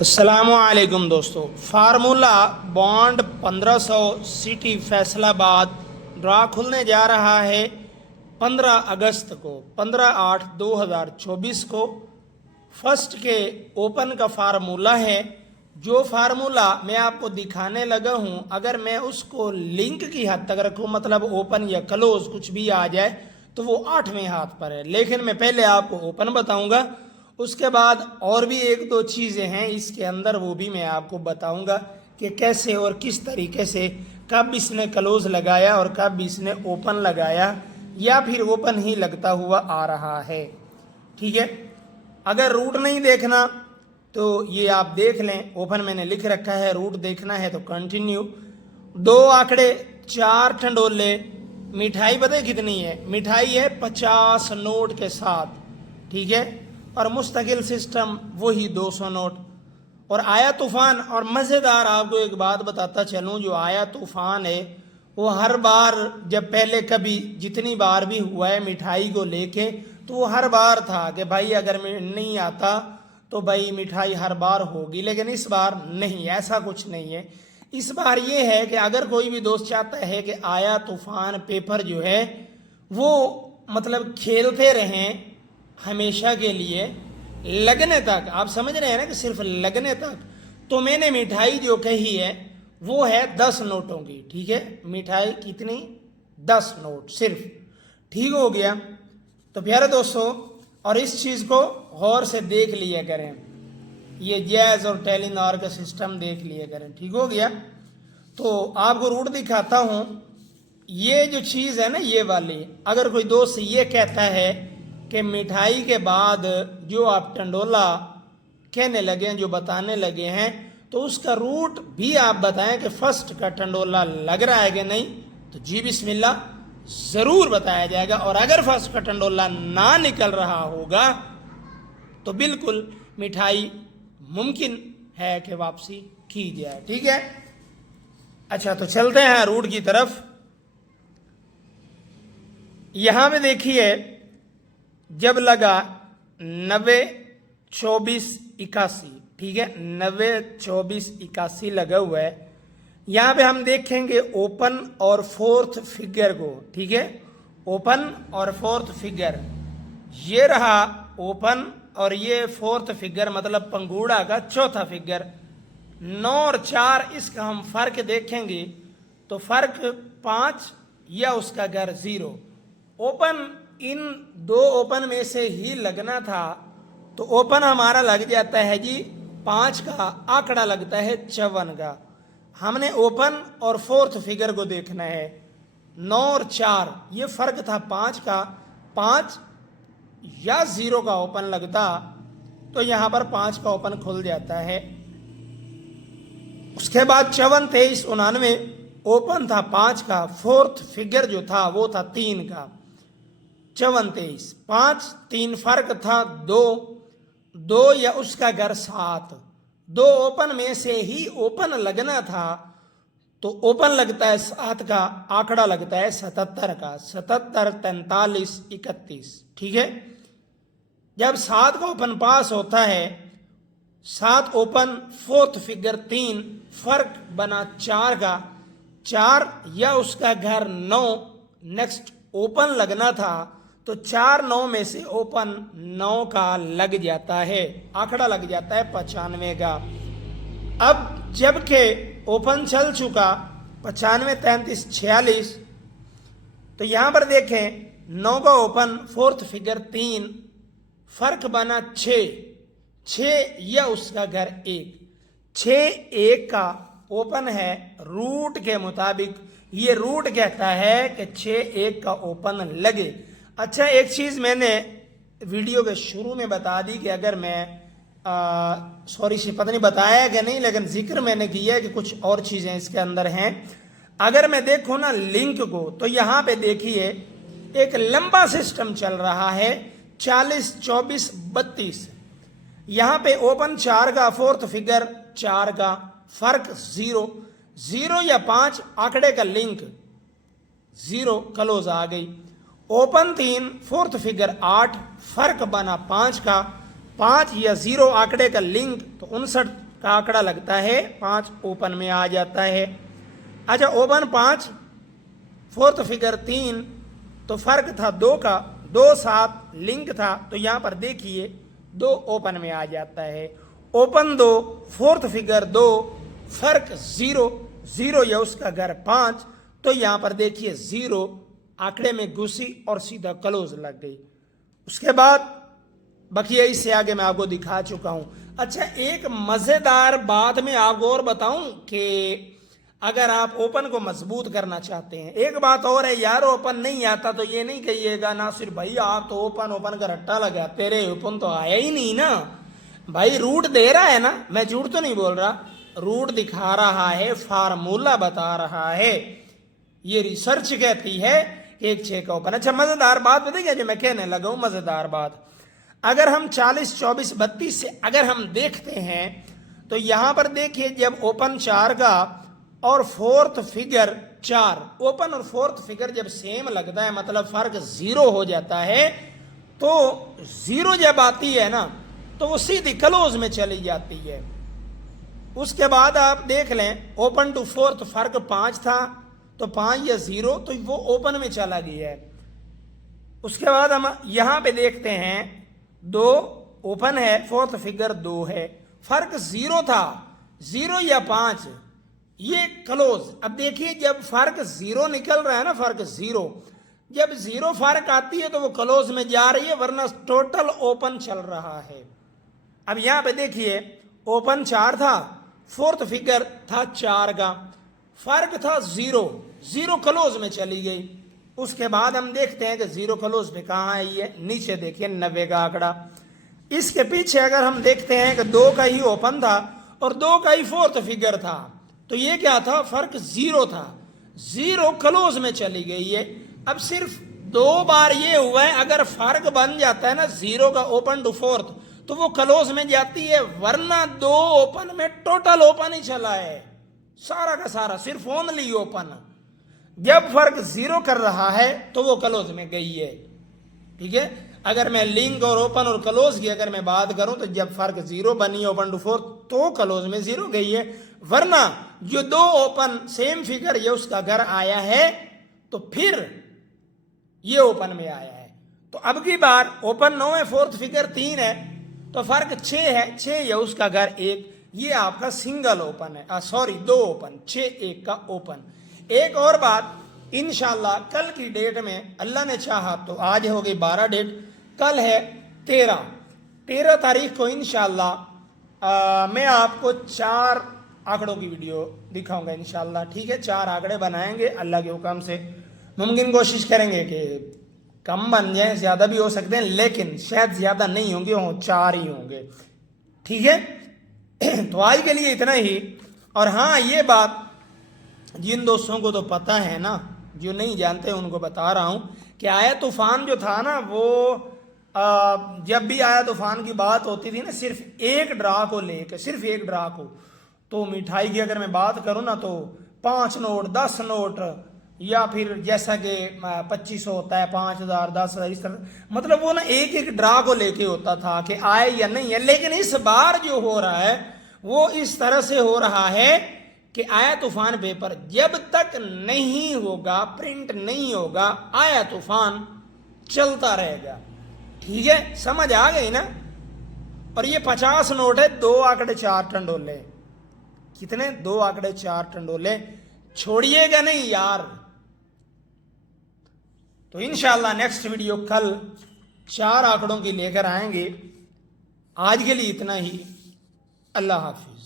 अस्सलामुअलैकुम दोस्तों, formula bond 1500 city Faisalabad draw खुलने जा रहा है 15 अगस्त को, 15/8/2024 को। फर्स्ट के ओपन का फार्मूला है। जो फार्मूला मैं आपको दिखाने लगा हूं, अगर मैं उसको लिंक की हद तक रखूं, मतलब ओपन या क्लोज कुछ भी आ जाए, तो वो 8वें हाथ पर है। लेकिन मैं पहले आपको ओपन बताऊंगा, उसके बाद और भी एक दो चीज़ें हैं इसके अंदर, वो भी मैं आपको बताऊंगा कि कैसे और किस तरीके से, कब इसने क्लोज लगाया और कब इसने ओपन लगाया, या फिर ओपन ही लगता हुआ आ रहा है। ठीक है, अगर रूट नहीं देखना तो ये आप देख लें, ओपन मैंने लिख रखा है। रूट देखना है तो कंटिन्यू। 2 आंकड़े, 4 ठंडोले। मिठाई पता है कितनी है? मिठाई है 50 नोट के साथ। ठीक है, और मुस्तकिल सिस्टम वही 200 नोट। और आया तूफान, और मज़ेदार आपको एक बात बताता चलूँ, जो आया तूफान है वो हर बार, जब पहले कभी जितनी बार भी हुआ है मिठाई को लेके, तो वो हर बार था कि भाई अगर नहीं आता तो भाई मिठाई हर बार होगी। लेकिन इस बार नहीं, ऐसा कुछ नहीं है। इस बार ये है कि अगर कोई भी दोस्त चाहता है कि आया तूफान पेपर जो है वो मतलब खेलते रहें हमेशा के लिए, लगने तक, आप समझ रहे हैं ना कि सिर्फ लगने तक, तो मैंने मिठाई जो कही है वो है 10 नोटों की। ठीक है, मिठाई कितनी? 10 नोट सिर्फ। ठीक हो गया। तो प्यारे दोस्तों, और इस चीज़ को गौर से देख लिया करें, ये जैज और टेलीनॉर का सिस्टम देख लिया करें। ठीक हो गया। तो आपको रूट दिखाता हूँ। ये जो चीज़ है ना, ये वाली, अगर कोई दोस्त ये कहता है कि मिठाई के बाद जो आप टंडोला कहने लगे हैं, जो बताने लगे हैं, तो उसका रूट भी आप बताएं कि फर्स्ट का टंडोला लग रहा है कि नहीं, तो जी बिस्मिल्लाह ज़रूर बताया जाएगा। और अगर फर्स्ट का टंडोला ना निकल रहा होगा तो बिल्कुल मिठाई मुमकिन है कि वापसी की जाए। ठीक है, अच्छा तो चलते हैं रूट की तरफ। यहां पे देखिए, जब लगा 90 24 81, ठीक है, 90 24 81 लगा हुआ है। यहाँ पे हम देखेंगे ओपन और फोर्थ फिगर को। ठीक है, ओपन और फोर्थ फिगर, ये रहा ओपन और ये फोर्थ फिगर, मतलब पंगूड़ा का चौथा फिगर। 9 और 4, इसका हम फर्क देखेंगे तो फर्क 5 या उसका घर 0। ओपन इन 2 ओपन में से ही लगना था, तो ओपन हमारा लग जाता है जी 5 का, आंकड़ा लगता है 54 का। हमने ओपन और फोर्थ फिगर को देखना है। 9 और 4, ये फर्क था 5 का। 5 या 0 का ओपन लगता तो यहां पर 5 का ओपन खुल जाता है। उसके बाद 54 23 99, ओपन था 5 का, फोर्थ फिगर जो था वो था 3 का। 54 23 5 3, फर्क था 2 या उसका घर 7। 2 ओपन में से ही ओपन लगना था, तो ओपन लगता है 7 का, आंकड़ा लगता है 77 का। 77 43 31। ठीक है, जब 7 का ओपन पास होता है, 7 ओपन फोर्थ फिगर 3, फर्क बना 4 का। 4 या उसका घर 9, नेक्स्ट ओपन लगना था, तो 4 9 में से ओपन 9 का लग जाता है, आंकड़ा लग जाता है 95 का। अब जबकि ओपन चल चुका 95 33 46, तो यहां पर देखें 9 का ओपन फोर्थ फिगर 3, फर्क बना 6 या उसका घर 1। 6 1 का ओपन है। रूट के मुताबिक ये रूट कहता है कि 6 1 का ओपन लगे। अच्छा, एक चीज़ मैंने वीडियो के शुरू में बता दी कि अगर मैं सॉरी से पता नहीं बताया कि नहीं, लेकिन जिक्र मैंने किया है कि कुछ और चीज़ें इसके अंदर हैं। अगर मैं देखूँ ना लिंक को, तो यहाँ पे देखिए एक लंबा सिस्टम चल रहा है 40 24 32। यहाँ पे ओपन 4 का, फोर्थ फिगर 4 का, फर्क 0 या 5, आंकड़े का लिंक 0, क्लोज आ गई। ओपन 3, फोर्थ फिगर 8, फर्क बना 5 का। 5 या 0 आंकड़े का लिंक, तो 59 का आंकड़ा लगता है, 5 ओपन में आ जाता है। अच्छा, ओपन 5, फोर्थ फिगर 3, तो फर्क था 2 का, 2 साथ लिंक था, तो यहां पर देखिए 2 ओपन में आ जाता है। ओपन 2, फोर्थ फिगर 2, फर्क 0, 0 या उसका घर 5, तो यहां पर देखिए 0 आंकड़े में घुसी और सीधा क्लोज लग गई। उसके बाद बकिया इससे आगे मैं आपको दिखा चुका हूं। अच्छा, एक मजेदार बात मैं आपको और बताऊं कि अगर आप ओपन को मजबूत करना चाहते हैं, एक बात और है यार, ओपन नहीं आता तो ये नहीं कहिएगा नासिर भाई आप तो ओपन का रट्टा लगाते रहे, ओपन तो आया ही नहीं ना। भाई रूट दे रहा है ना, मैं झूठ तो नहीं बोल रहा, रूट दिखा रहा है, फार्मूला बता रहा है, ये रिसर्च कहती है 1-6 का ओपन। अच्छा, मजेदार बात बताइए जो मैं कहने लगा हूं, मजेदार बात, अगर हम 40, 24, 32 से अगर हम देखते हैं तो यहां पर देखिए जब ओपन 4 का और फोर्थ फिगर 4, ओपन और फोर्थ फिगर जब सेम लगता है मतलब फर्क 0 हो जाता है, तो 0 जब आती है ना तो वो सीधी क्लोज में चली जाती है। उसके बाद आप देख लें ओपन टू फोर्थ फर्क 5 था, तो 5 या 0 तो वो ओपन में चला गया है। उसके बाद हम यहां पे देखते हैं 2 ओपन है, फोर्थ फिगर 2 है, फर्क 0 था, 0 या 5 ये क्लोज। अब देखिए जब फर्क 0 निकल रहा है ना, फर्क 0, जब 0 फर्क आती है तो वो क्लोज में जा रही है, वरना टोटल ओपन चल रहा है। अब यहां पे देखिए ओपन 4 था, फोर्थ फिगर था 4 का, फर्क था 0, 0 क्लोज में चली गई। उसके बाद हम देखते हैं कि 0 क्लोज पे कहां आई है, नीचे देखिए 90 का आंकड़ा। इसके पीछे अगर हम देखते हैं कि 2 का ही ओपन था और 2 का ही फोर्थ फिगर था, तो ये क्या था, फर्क 0 था, 0 क्लोज में चली गई है। अब सिर्फ 2 बार ये हुआ है, अगर फर्क बन जाता है ना 0 का ओपन टू फोर्थ तो वो क्लोज में जाती है, वरना 2 ओपन में टोटल ओपन ही चला है, सारा का सारा सिर्फ ओनली ओपन। जब फर्क 0 कर रहा है तो वो क्लोज में गई है। ठीक है, अगर मैं लिंक और ओपन और क्लोज की अगर मैं बात करूं तो जब फर्क 0 बनी ओपन टू फोर्थ तो क्लोज में 0 गई है, वरना जो 2 ओपन सेम फिगर ये उसका घर आया है तो फिर ये ओपन में आया है। तो अब की बार ओपन 9 है, फोर्थ फिगर 3 है, तो फर्क 6 है, 6 या उसका घर 1, ये आपका सिंगल ओपन है, सॉरी 2 ओपन, 6-1 का ओपन। एक और बात, इंशाल्लाह कल की डेट में अल्लाह ने चाहा तो, आज हो गई 12 डेट, कल है 13 तारीख को इंशाल्लाह मैं आपको 4 आंकड़ों की वीडियो दिखाऊंगा इंशाल्लाह। ठीक है, 4 आंकड़े बनाएंगे अल्लाह के हुक्म से, मुमकिन कोशिश करेंगे कि कम बन जाए, ज्यादा भी हो सकते हैं, लेकिन शायद ज्यादा नहीं होंगे, 4 ही होंगे। ठीक है, तो आज के लिए इतना ही। और हाँ, ये बात जिन दोस्तों को तो पता है ना, जो नहीं जानते उनको बता रहा हूं कि आया तूफान जो था ना, वो जब भी आया तूफान की बात होती थी ना, सिर्फ एक ड्रा को लेकर, सिर्फ एक ड्रा को, तो मिठाई की अगर मैं बात करूं ना तो 5 नोट, 10 नोट, या फिर जैसा कि 2500 होता है, 5000, 10,000, इस तरह, मतलब वो ना एक एक ड्रा को लेके होता था कि आए या नहीं है। लेकिन इस बार जो हो रहा है वो इस तरह से हो रहा है कि आया तूफान पेपर जब तक नहीं होगा, प्रिंट नहीं होगा, आया तूफान चलता रहेगा। ठीक है, समझ आ गई ना। और ये 50 नोट है, 2 आंकड़े 4 टंडोले, कितने, 2 आंकड़े 4 टंडोले, छोड़िएगा नहीं यार। तो इंशाल्लाह नेक्स्ट वीडियो कल 4 आंकड़ों की लेकर आएंगे। आज के लिए इतना ही, अल्लाह हाफिज।